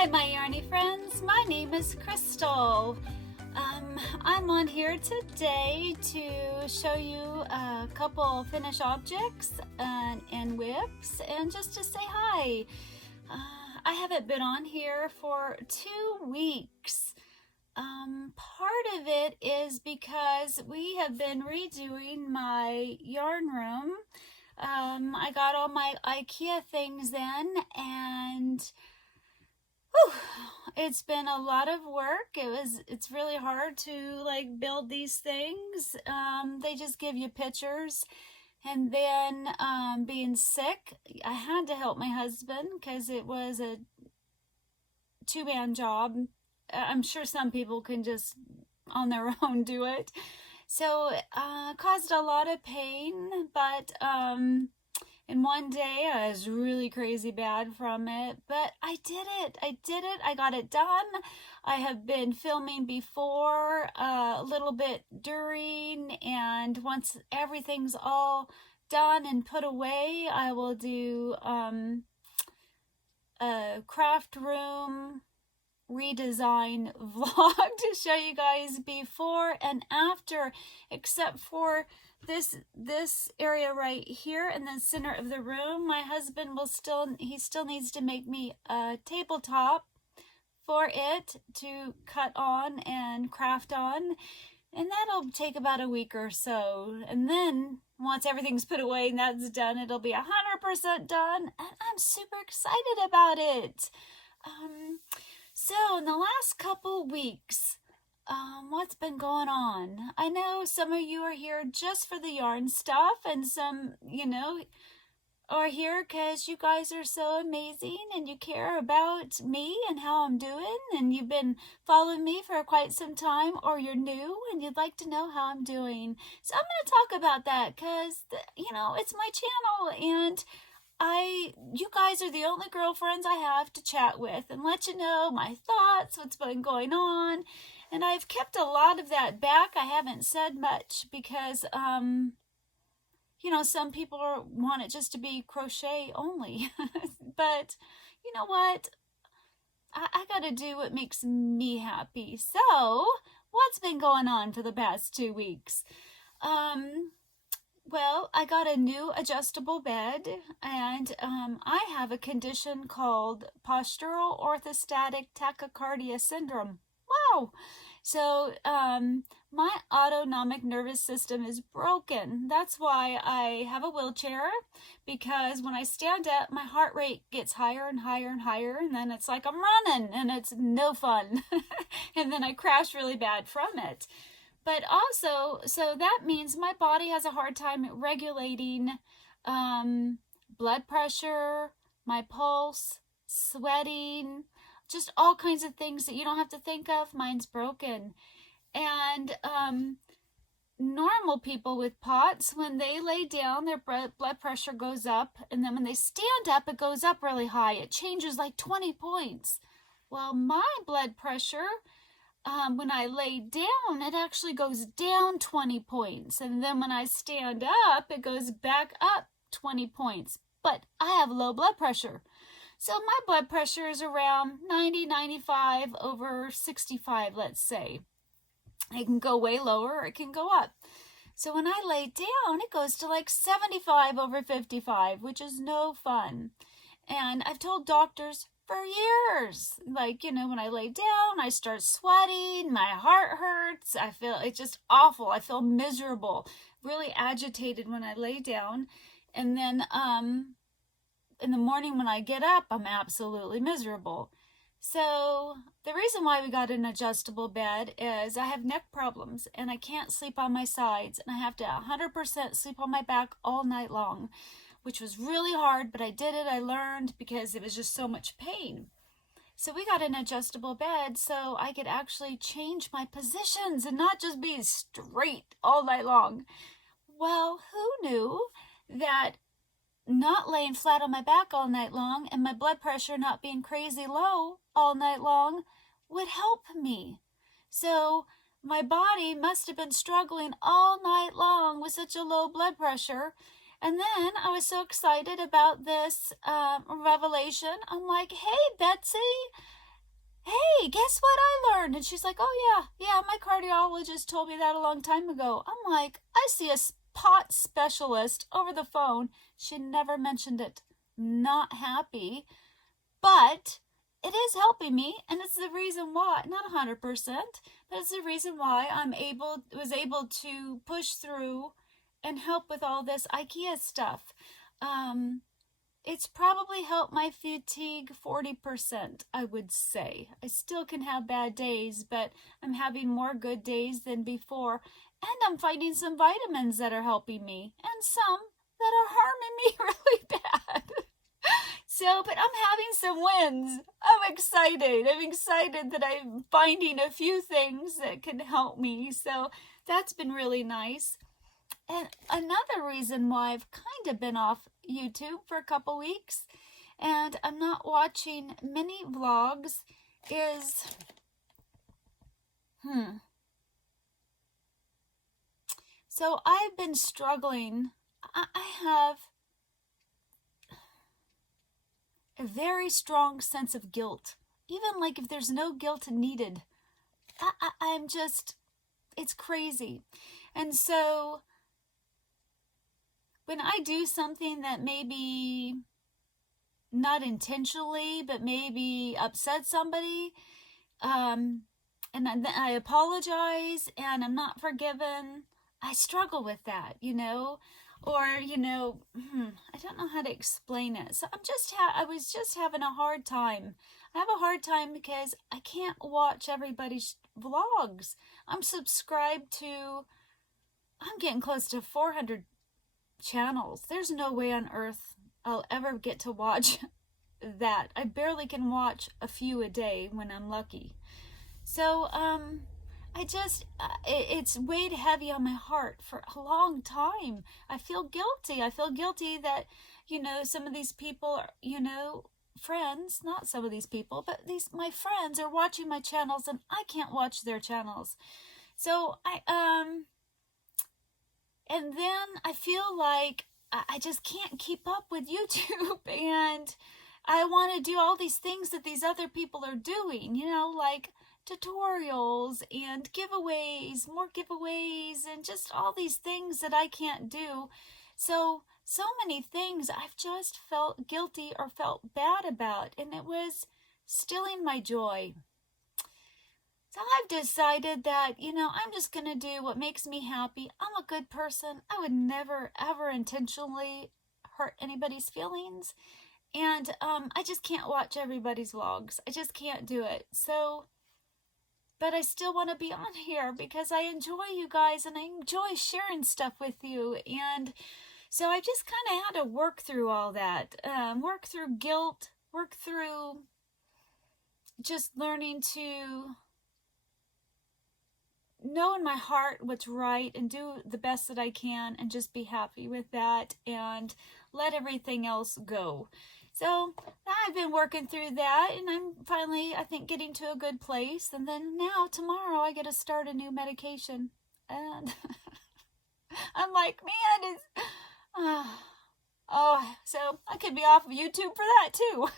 Hi, my yarny friends. My name is Crystal. I'm on here today to show you a couple finished objects and WIPS and just to say hi. I haven't been on here for 2 weeks. Part of it is because we have been redoing my yarn room. I got all my IKEA things in and it's been a lot of work. It's really hard to build these things. They just give you pictures. And then being sick, I had to help my husband because it was a two-man job. I'm sure some people can just on their own do it. So caused a lot of pain, but in one day I was really crazy bad from it, but I did it. I got it done. I have been filming before, a little bit during, and once everything's all done and put away, I will do a craft room redesign vlog to show you guys before and after, except for this area right here in the center of the room. My husband will still needs to make me a tabletop for it to cut on and craft on, and that'll take about a week or so. And then once everything's put away and that's done, it'll be 100% done, and I'm super excited about it. So in the last couple weeks, what's been going on? I know some of you are here just for the yarn stuff, and some, are here because you guys are so amazing and you care about me and how I'm doing, and you've been following me for quite some time, or you're new and you'd like to know how I'm doing. So I'm going to talk about that because, it's my channel, and you guys are the only girlfriends I have to chat with and let you know my thoughts, what's been going on. And I've kept a lot of that back. I haven't said much because, some people want it just to be crochet only. But you know what? I gotta do what makes me happy. So, what's been going on for the past 2 weeks? Well, I got a new adjustable bed, and I have a condition called postural orthostatic tachycardia syndrome. Wow! So my autonomic nervous system is broken. That's why I have a wheelchair, because when I stand up, my heart rate gets higher and higher and higher, and then it's like I'm running, and it's no fun. And then I crash really bad from it. But also, so that means my body has a hard time regulating blood pressure, my pulse, sweating, just all kinds of things that you don't have to think of. Mine's broken. And normal people with POTS, when they lay down, their blood pressure goes up, and then when they stand up, it goes up really high. It changes like 20 points. Well, my blood pressure, when I lay down, it actually goes down 20 points. And then when I stand up, it goes back up 20 points. But I have low blood pressure. So my blood pressure is around 90, 95 over 65, let's say. It can go way lower, or it can go up. So when I lay down, it goes to like 75 over 55, which is no fun. And I've told doctors for years, when I lay down, I start sweating, my heart hurts, it's just awful. I feel miserable, really agitated when I lay down. And then in the morning when I get up, I'm absolutely miserable. So the reason why we got an adjustable bed is I have neck problems, and I can't sleep on my sides, and I have to 100% sleep on my back all night long, which was really hard, but I did it. I learned because it was just so much pain. So we got an adjustable bed so I could actually change my positions and not just be straight all night long. Well, who knew that not laying flat on my back all night long and my blood pressure not being crazy low all night long would help me? So my body must have been struggling all night long with such a low blood pressure. And then I was so excited about this revelation. I'm like, hey, Betsy, hey, guess what I learned? And she's like, oh yeah, my cardiologist told me that a long time ago. I'm like, I see a pot specialist over the phone. She never mentioned it. Not happy, but it is helping me, and it's the reason why, not 100%, but it's the reason why was able to push through and help with all this IKEA stuff. It's probably helped my fatigue 40%, I would say. I still can have bad days, but I'm having more good days than before. And I'm finding some vitamins that are helping me, and some that are harming me really bad. So, but I'm having some wins. I'm excited. I'm excited that I'm finding a few things that can help me. So that's been really nice. And another reason why I've kind of been off YouTube for a couple weeks and I'm not watching many vlogs is, so I've been struggling. I have a very strong sense of guilt, even like if there's no guilt needed. I'm just, it's crazy. And so when I do something that maybe not intentionally, but maybe upset somebody, and I apologize and I'm not forgiven, I struggle with that, or, I don't know how to explain it. So I was just having a hard time. I have a hard time because I can't watch everybody's vlogs. I'm subscribed to, I'm getting close to 400 channels. There's no way on earth I'll ever get to watch that. I barely can watch a few a day when I'm lucky. So, it's weighed heavy on my heart for a long time. I feel guilty. I feel guilty that, some of these people are, friends, not some of these people, but my friends are watching my channels and I can't watch their channels. So and then I feel like I just can't keep up with YouTube and I want to do all these things that these other people are doing, like tutorials and giveaways, more giveaways, and just all these things that I can't do. So many things I've just felt guilty or felt bad about, and it was stealing my joy. So I've decided that, I'm just going to do what makes me happy. I'm a good person. I would never, ever intentionally hurt anybody's feelings. And I just can't watch everybody's vlogs. I just can't do it. So, but I still want to be on here because I enjoy you guys and I enjoy sharing stuff with you. And so I just kind of had to work through all that. Work through guilt. Work through just learning to know in my heart what's right and do the best that I can and just be happy with that and let everything else go. So I've been working through that and I'm finally, I think, getting to a good place. And then now tomorrow I get to start a new medication. And I'm like, man, so I could be off of YouTube for that too.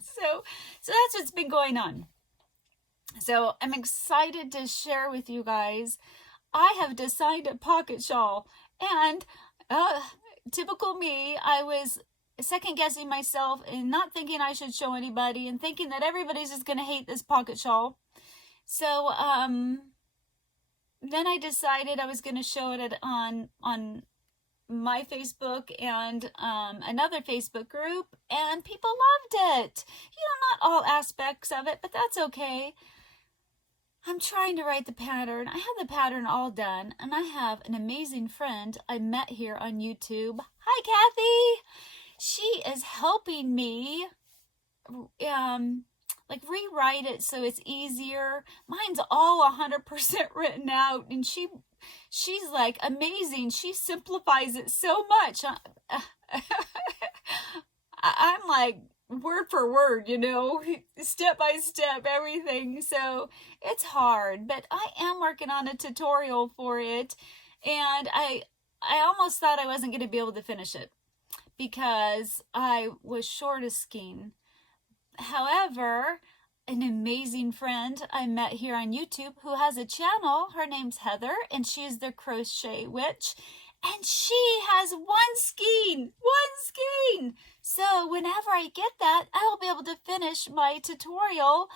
So that's what's been going on. So I'm excited to share with you guys. I have designed a pocket shawl and typical me, I was second guessing myself and not thinking I should show anybody and thinking that everybody's just going to hate this pocket shawl. So then I decided I was going to show it on my Facebook and another Facebook group, and people loved it. Not all aspects of it, but that's okay. I'm trying to write the pattern. I have the pattern all done, and I have an amazing friend I met here on YouTube. Hi, Kathy! She is helping me rewrite it so it's easier. Mine's all 100% written out, and she's like amazing. She simplifies it so much. I'm like word for word, step by step, everything. So it's hard, but I am working on a tutorial for it, and I almost thought I wasn't going to be able to finish it because I was short a skein. However, an amazing friend I met here on YouTube who has a channel. Her name's Heather, and she's the Crochet Witch. And she has one skein. So whenever I get that, I will be able to finish my tutorial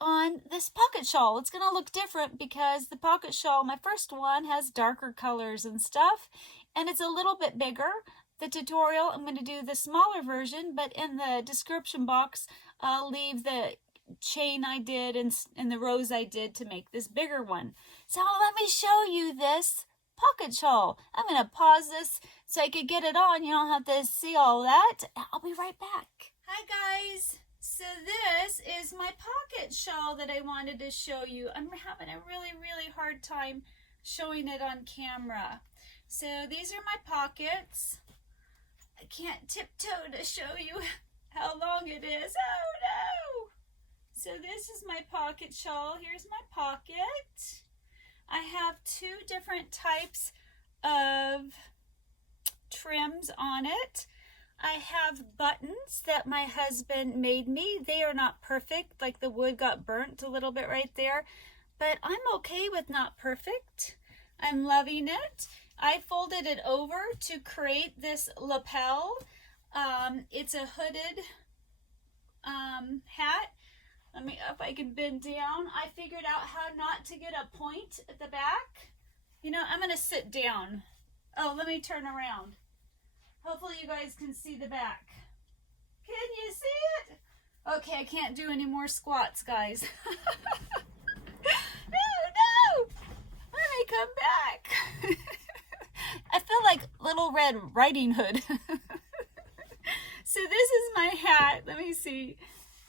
on this pocket shawl. It's going to look different because the pocket shawl, my first one, has darker colors and stuff, and it's a little bit bigger. The tutorial, I'm going to do the smaller version, but in the description box, I'll leave the chain I did and the rows I did to make this bigger one. So let me show you this pocket shawl. I'm going to pause this so I could get it on. You don't have to see all that. I'll be right back. Hi guys. So this is my pocket shawl that I wanted to show you. I'm having a really hard time showing it on camera. So these are my pockets. I can't tiptoe to show you how long it is. Oh no! So this is my pocket shawl. Here's my pocket. I have two different types of trims on it. I have buttons that my husband made me. They are not perfect, like the wood got burnt a little bit right there, but I'm okay with not perfect. I'm loving it. I folded it over to create this lapel. It's a hooded hat. Let me, if I can bend down. I figured out how not to get a point at the back. You know, I'm going to sit down. Oh, let me turn around. Hopefully you guys can see the back. Can you see it? Okay, I can't do any more squats, guys. No! Let me come back. I feel like Little Red Riding Hood. So this is my hat. Let me see.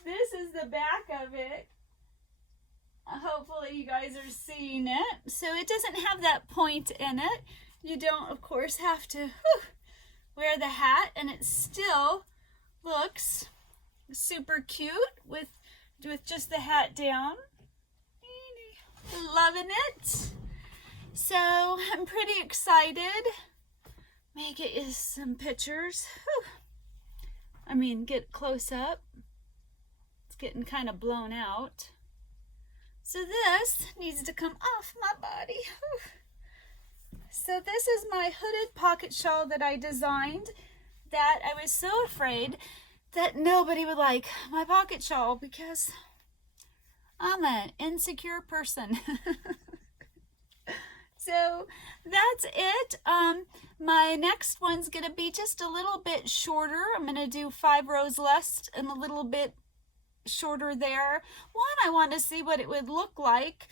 This is the back of it. Hopefully you guys are seeing it. So it doesn't have that point in it. You don't, of course, have to wear the hat, and it still looks super cute with just the hat down. Loving it. So I'm pretty excited. May get you some pictures. I mean, get close up. It's getting kind of blown out. So this needs to come off my body. So this is my hooded pocket shawl that I designed, that I was so afraid that nobody would like my pocket shawl because I'm an insecure person. So that's it. My next one's going to be just a little bit shorter. I'm going to do 5 rows less and a little bit shorter there. One, I want to see what it would look like.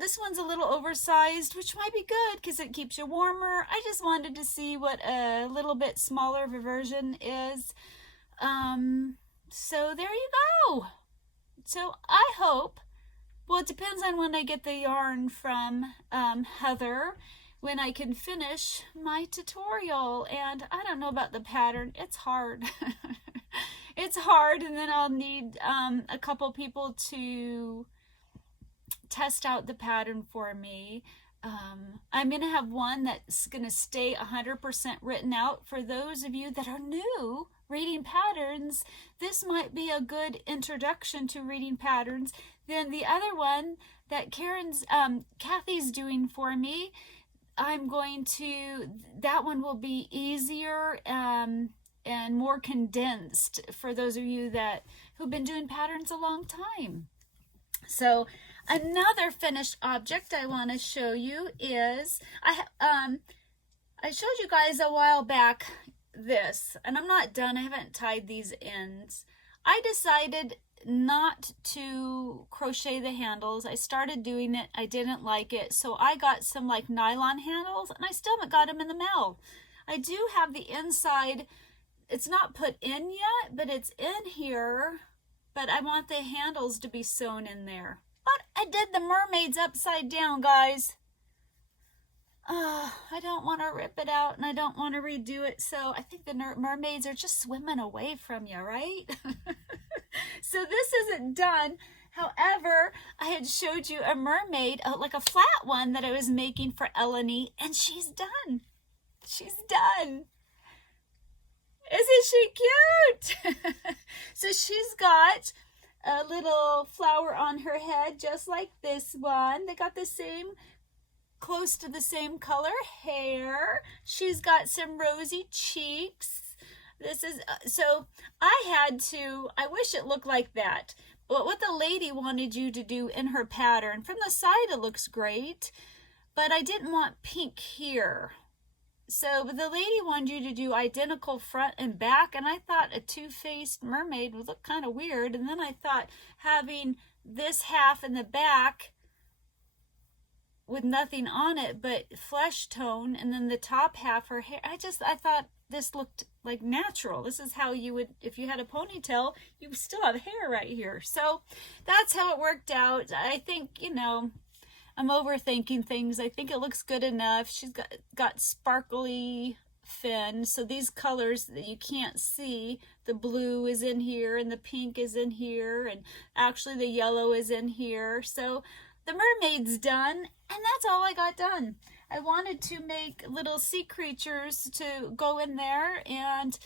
This one's a little oversized, which might be good because it keeps you warmer. I just wanted to see what a little bit smaller of a version is. So there you go. So I hope, well, it depends on when I get the yarn from Heather, when I can finish my tutorial. And I don't know about the pattern. It's hard. It's hard, and then I'll need a couple people to test out the pattern for me. I'm going to have one that's going to stay 100% written out. For those of you that are new reading patterns, this might be a good introduction to reading patterns. Then the other one that Kathy's doing for me, that one will be easier and more condensed for those of you who've been doing patterns a long time. So another finished object I want to show you is, I showed you guys a while back this, and I'm not done. I haven't tied these ends. I decided not to crochet the handles. I started doing it. I didn't like it. So I got some like nylon handles, and I still haven't got them in the mail. I do have the inside. It's not put in yet, but it's in here. But I want the handles to be sewn in there. But I did the mermaids upside down, guys. I don't want to rip it out, and I don't want to redo it. So I think the mermaids are just swimming away from you, right? So this isn't done. However, I had showed you a mermaid, like a flat one that I was making for Eleni, and she's done. She's done. Isn't she cute? So she's got a little flower on her head, just like this one. They got the same, close to the same color hair. She's got some rosy cheeks. This is, so I wish it looked like that. But what the lady wanted you to do in her pattern, from the side it looks great, but I didn't want pink here. So the lady wanted you to do identical front and back, and I thought a two-faced mermaid would look kind of weird. And then I thought having this half in the back with nothing on it but flesh tone, and then the top half her hair, I thought this looked like natural. This is how you would, if you had a ponytail, you still have hair right here. So that's how it worked out. I think, you know, I'm overthinking things. I think it looks good enough. She's got sparkly fin. So these colors that you can't see, the blue is in here and the pink is in here, and actually the yellow is in here. So the mermaid's done, and that's all I got done. I wanted to make little sea creatures to go in there, and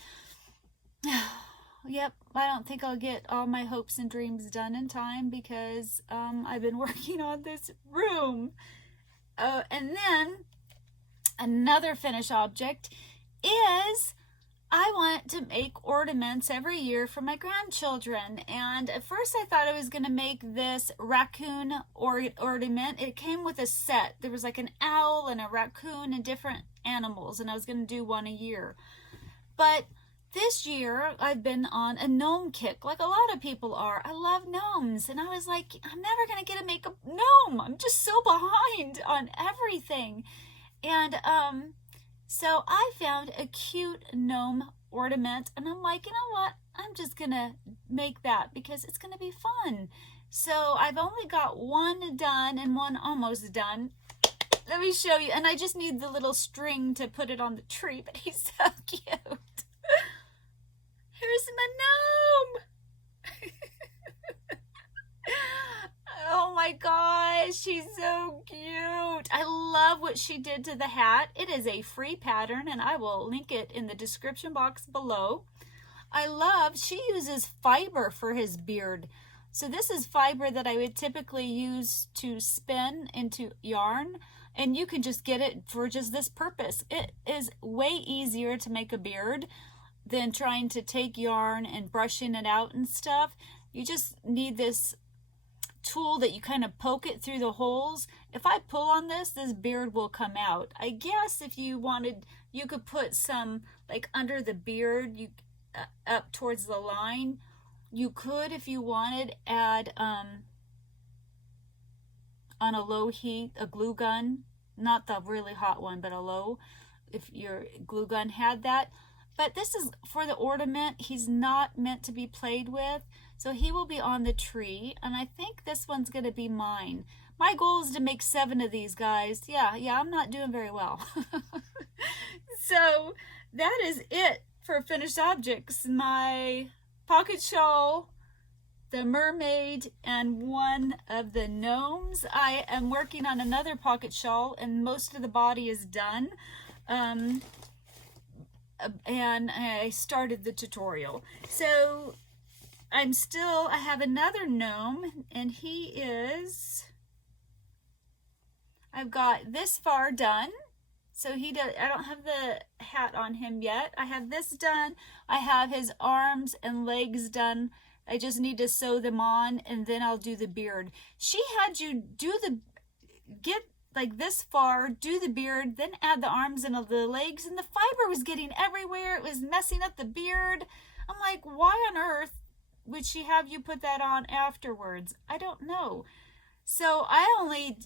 yep, I don't think I'll get all my hopes and dreams done in time because I've been working on this room. And then another finished object is I want to make ornaments every year for my grandchildren. And at first I thought I was going to make this raccoon ornament. It came with a set. There was like an owl and a raccoon and different animals, and I was going to do one a year. But this year I've been on a gnome kick, like a lot of people are. I love gnomes, and I was like, I'm never going to get to make a gnome. I'm just so behind on everything. And so I found a cute gnome ornament, and I'm like, you know what? I'm just going to make that because it's going to be fun. So I've only got one done and one almost done. Let me show you. And I just need the little string to put it on the tree, but he's so cute. Here's my gnome. Oh my gosh, she's so cute. I love what she did to the hat. It is a free pattern, and I will link it in the description box below. She uses fiber for his beard. So this is fiber that I would typically use to spin into yarn, and you can just get it for just this purpose. It is way easier to make a beard than trying to take yarn and brushing it out and stuff. You just need this tool that you kind of poke it through the holes. If I pull on this beard will come out. I guess if you wanted, you could put some like under the beard, up towards the line. You could, if you wanted, add on a low heat a glue gun, not the really hot one, but a low, if your glue gun had that. But this is for the ornament. He's not meant to be played with. So he will be on the tree, and I think this one's going to be mine. My goal is to make 7 of these, guys. Yeah, I'm not doing very well. So that is it for finished objects. My pocket shawl, the mermaid, and one of the gnomes. I am working on another pocket shawl, and most of the body is done. And I started the tutorial. So I have another gnome, and I've got this far done. So I don't have the hat on him yet. I have this done. I have his arms and legs done. I just need to sew them on, and then I'll do the beard. She had you get like this far, do the beard, then add the arms and the legs, and the fiber was getting everywhere. It was messing up the beard. I'm like, why on earth would she have you put that on afterwards? I don't know. So I only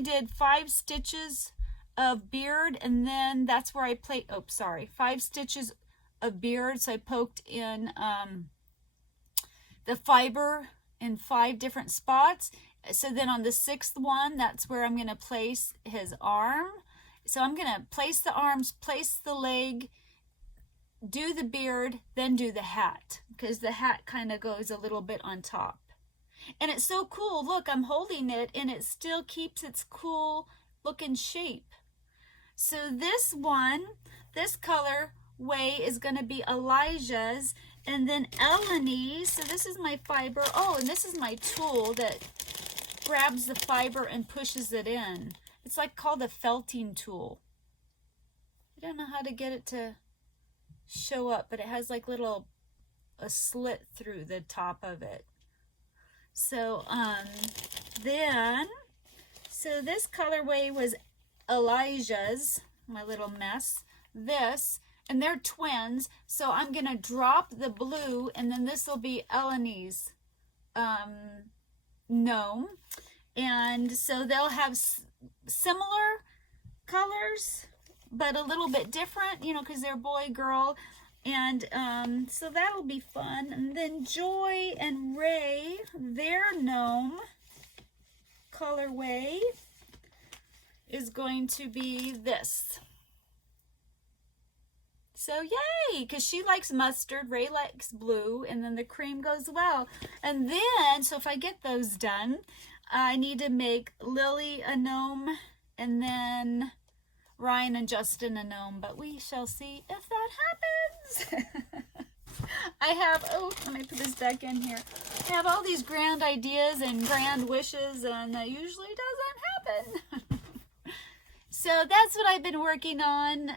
did 5 stitches of beard, and then that's where I 5 stitches of beard. So I poked in the fiber in 5 different spots. So then on the 6th one, that's where I'm going to place his arm. So I'm going to place the arms, place the leg, do the beard, then do the hat, because the hat kind of goes a little bit on top. And it's so cool. Look, I'm holding it, and it still keeps its cool looking shape. So this color way is going to be Elijah's, And then Eleni, so this is my fiber. Oh, and this is my tool that grabs the fiber and pushes it in. It's like called a felting tool. I don't know how to get it to show up, but it has like a slit through the top of it. So so this colorway was Elijah's, my little mess. This, and they're twins, so I'm gonna drop the blue, and then this will be Eleni's gnome, and so they'll have similar colors but a little bit different, you know, because they're boy girl. And so that'll be fun. And then Joy and Ray, their gnome colorway is going to be this. So yay, because she likes mustard, Ray likes blue, and then the cream goes well. And then, so if I get those done, I need to make Lily a gnome, and then Ryan and Justin a gnome, but we shall see if that happens. I have, oh, let me put this back in here. I have all these grand ideas and grand wishes, and that usually doesn't happen. So that's what I've been working on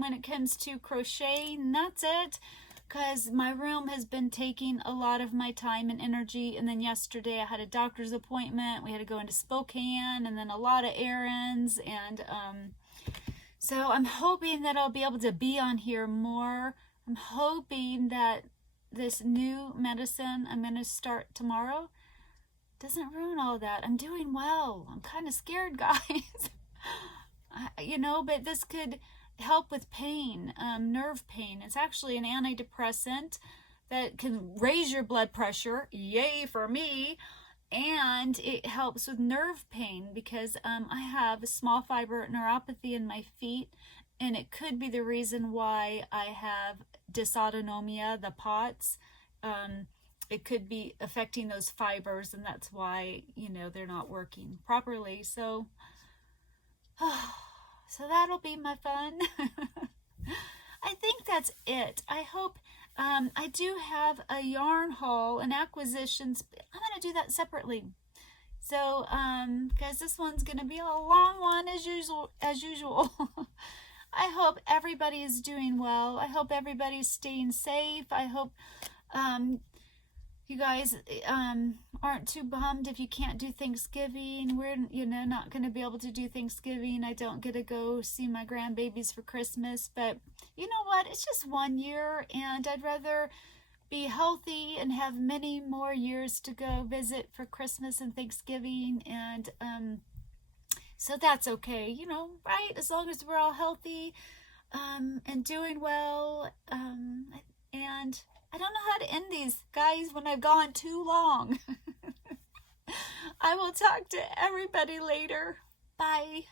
when it comes to crochet, and that's it, because my room has been taking a lot of my time and energy. And then yesterday I had a doctor's appointment. We had to go into Spokane, and then a lot of errands, and so I'm hoping that I'll be able to be on here more. I'm hoping that this new medicine I'm going to start tomorrow doesn't ruin all that. I'm doing well. I'm kind of scared, guys. You know, but this could help with pain, nerve pain. It's actually an antidepressant that can raise your blood pressure. Yay for me. And it helps with nerve pain because I have small fiber neuropathy in my feet, and it could be the reason why I have dysautonomia, the POTS. It could be affecting those fibers, and that's why, you know, they're not working properly. So so that'll be my fun. I think that's it. I hope I do have a yarn haul and acquisitions. I'm going to do that separately. So, because this one's going to be a long one as usual. I hope everybody is doing well. I hope everybody's staying safe. I hope you guys aren't too bummed if you can't do Thanksgiving. We're, you know, not going to be able to do Thanksgiving. I don't get to go see my grandbabies for Christmas, but you know what? It's just 1 year, and I'd rather be healthy and have many more years to go visit for Christmas and Thanksgiving, and so that's okay, you know, right? As long as we're all healthy and doing well, and I don't know how to end these, guys, when I've gone too long. I will talk to everybody later. Bye.